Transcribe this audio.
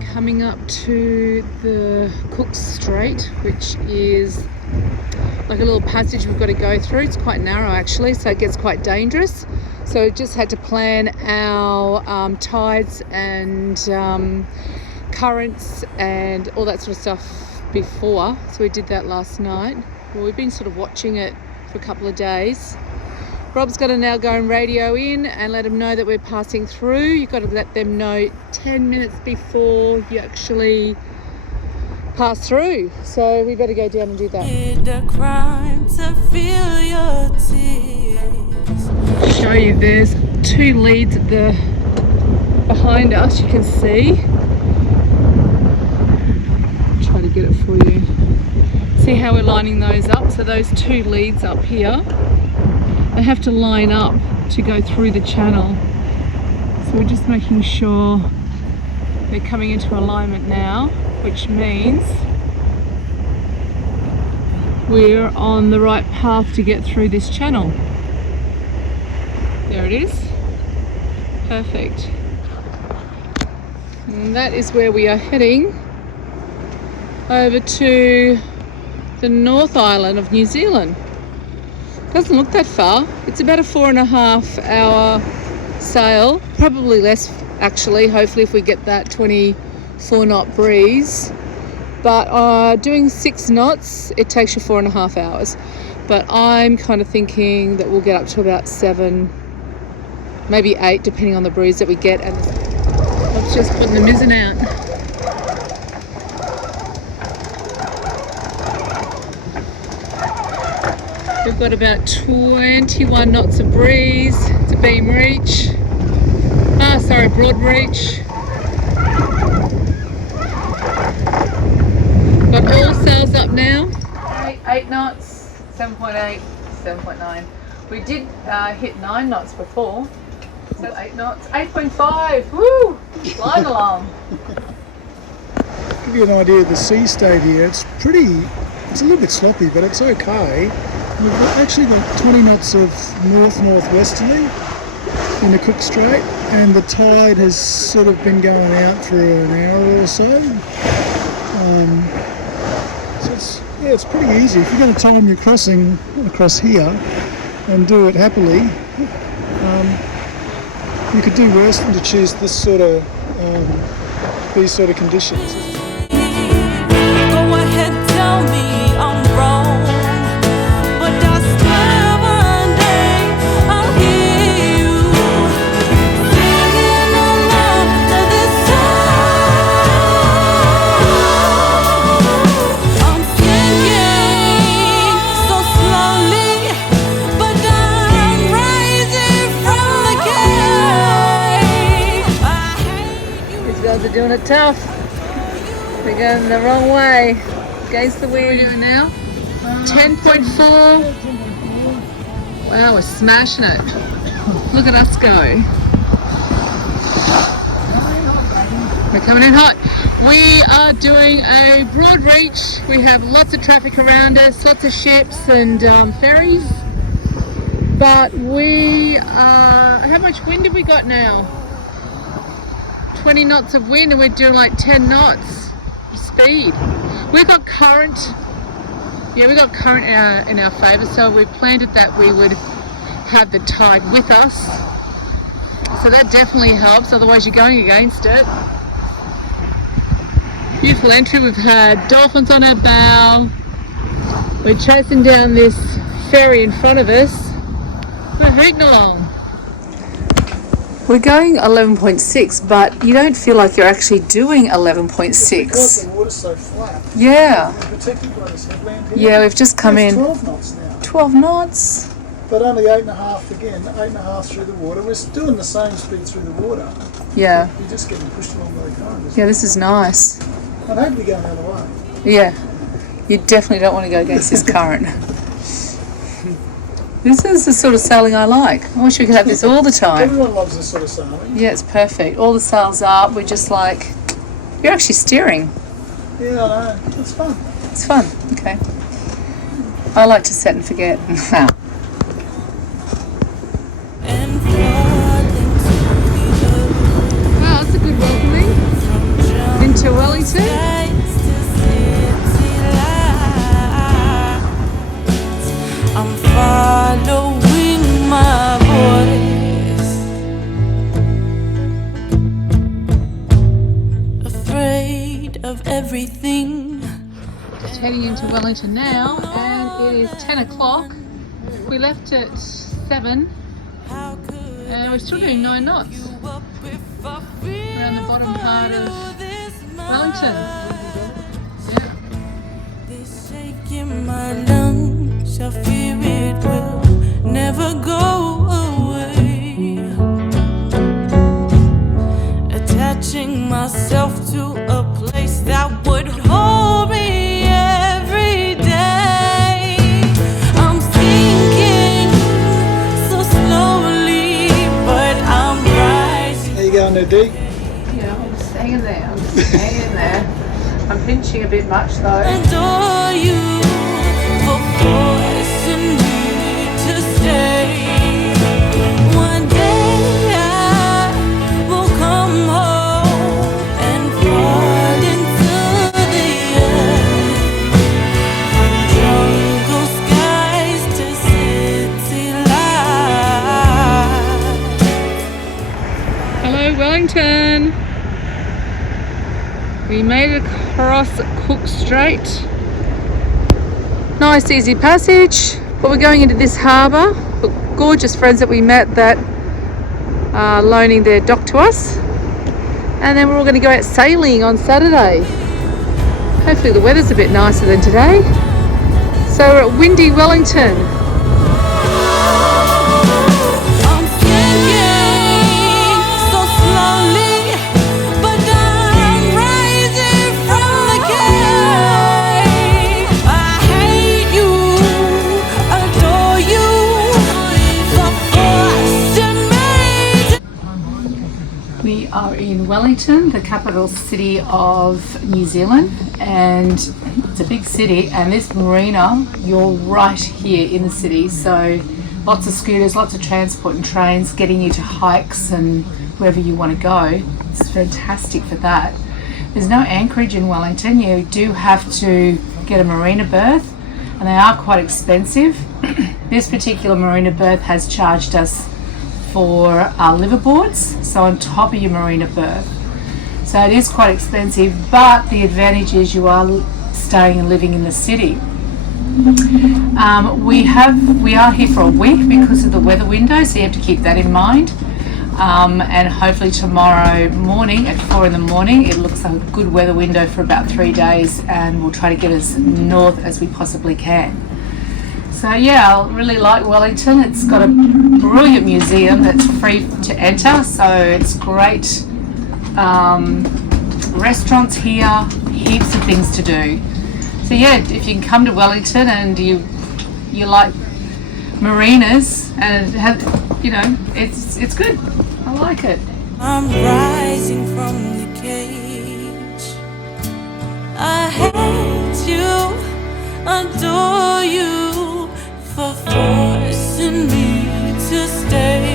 Coming up to the Cook Strait, which is like a little passage we've got to go through. It's quite narrow actually, so it gets quite dangerous. So we just had to plan our tides and currents and all that sort of stuff before. So we did that last night. Well, we've been sort of watching it for a couple of days. Rob's got to now go and radio in and let them know that we're passing through. You've got to let them know 10 minutes before you actually pass through. So we better go down and do that. I'll show you, there's two leads at the behind us, you can see. I'll try to get it for you. See how we're lining those up? So those two leads up here, they have to line up to go through the channel. So we're just making sure they're coming into alignment now, which means we're on the right path to get through this channel. There it is. Perfect. And that is where we are heading, over to the North Island of New Zealand. Doesn't look that far. It's about a 4.5 hour sail, probably less actually, hopefully if we get that 24 knot breeze. But doing 6 knots, it takes you 4.5 hours. But I'm kind of thinking that we'll get up to about 7, maybe 8, depending on the breeze that we get. And I've just put the mizzen out. We've got about 21 knots of breeze. It's a beam reach. Broad reach. Got all sails up now. 8 knots, 7.8, 7.9. We did hit 9 knots before. So 8 knots, 8.5. Woo! Flying along. Give you an idea of the sea state here. It's a little bit sloppy, but it's okay. We've actually got 20 knots of north-northwesterly in the Cook Strait, and the tide has sort of been going out for an hour or so. It's pretty easy. If you're going to time your crossing across here and do it happily, you could do worse than to choose these sort of conditions. Go ahead, tell me I'm wrong, but I swear one day I'll hear you singing along to this song. I'm sinking so slowly, but I'm rising from the grave. I hate you. These guys are doing it tough. They're going the wrong way. Against the wind. What are we doing now? 10.4. Wow, we're smashing it. Look at us go. We're coming in hot. We are doing a broad reach. We have lots of traffic around us, lots of ships and ferries. But we how much wind have we got now? 20 knots of wind, and we're doing like 10 knots speed. We've got current. Yeah, we've got current in our favour, so we've planned it that we would have the tide with us. So that definitely helps, otherwise you're going against it. Beautiful entry. We've had dolphins on our bow. We're chasing down this ferry in front of us. We're hooting along. We're going 11.6, but you don't feel like you're actually doing 11.6. Because the water's so flat. Yeah. Particularly by this headland here. Yeah, we've just come in. 12 knots now. 12 knots. But only 8.5 again, 8.5 through the water. We're doing the same speed through the water. Yeah. You're just getting pushed along by the current. Yeah, this is nice. I'd hope you're going the other way. Yeah. You definitely don't want to go against this current. This is the sort of sailing I like. I wish we could have this all the time. Everyone loves this sort of sailing. Yeah, it's perfect. All the sails up. We're just like, you're actually steering. Yeah, I know. It's fun. It's fun. Okay. I like to set and forget. Wow, that's a good welcoming. everything. Just heading into Wellington now, and it is 10 o'clock. We left at 7, How could and we're still doing 9 knots you up if I feel around the bottom part of this Wellington. much? Yeah. This ache in my lungs, I fear it will never go away. Attaching myself to a place that would hold me every day. I'm sinking so slowly, but I'm rising. How you going there, Dee? Yeah, I'm just hanging there. I'm just hanging there. I'm pinching a bit much though. Adore you for forcing me to stay. One day I will come home and fall into the earth. From jungle skies to city lights. Hello, Wellington. We made it across Cook Strait. Nice easy passage, but we're going into this harbour. Gorgeous friends that we met that are loaning their dock to us, and then we're all going to go out sailing on Saturday. Hopefully the weather's a bit nicer than today. So we're at windy Wellington. I'm sinking so slowly, but I'm rising from the cave. I hate you, adore you, for forcing me. We are in Wellington, the capital city of New Zealand, and it's a big city, and this marina, you're right here in the city, so lots of scooters, lots of transport and trains getting you to hikes and wherever you want to go. It's fantastic for that. There's no anchorage in Wellington. You do have to get a marina berth, and they are quite expensive. This particular marina berth has charged us for liveaboards, so on top of your marina berth. So it is quite expensive, but the advantage is you are staying and living in the city. We are here for a week because of the weather window, so you have to keep that in mind. And hopefully tomorrow morning at 4 in the morning, it looks like a good weather window for about 3 days, and we'll try to get as north as we possibly can. So yeah, I really like Wellington. It's got a brilliant museum that's free to enter, so it's great. Restaurants here, heaps of things to do. So yeah, if you can come to Wellington and you like marinas and have, it's good. I like it. I'm rising from the cage. I hate you, adore you, for forcing me to stay.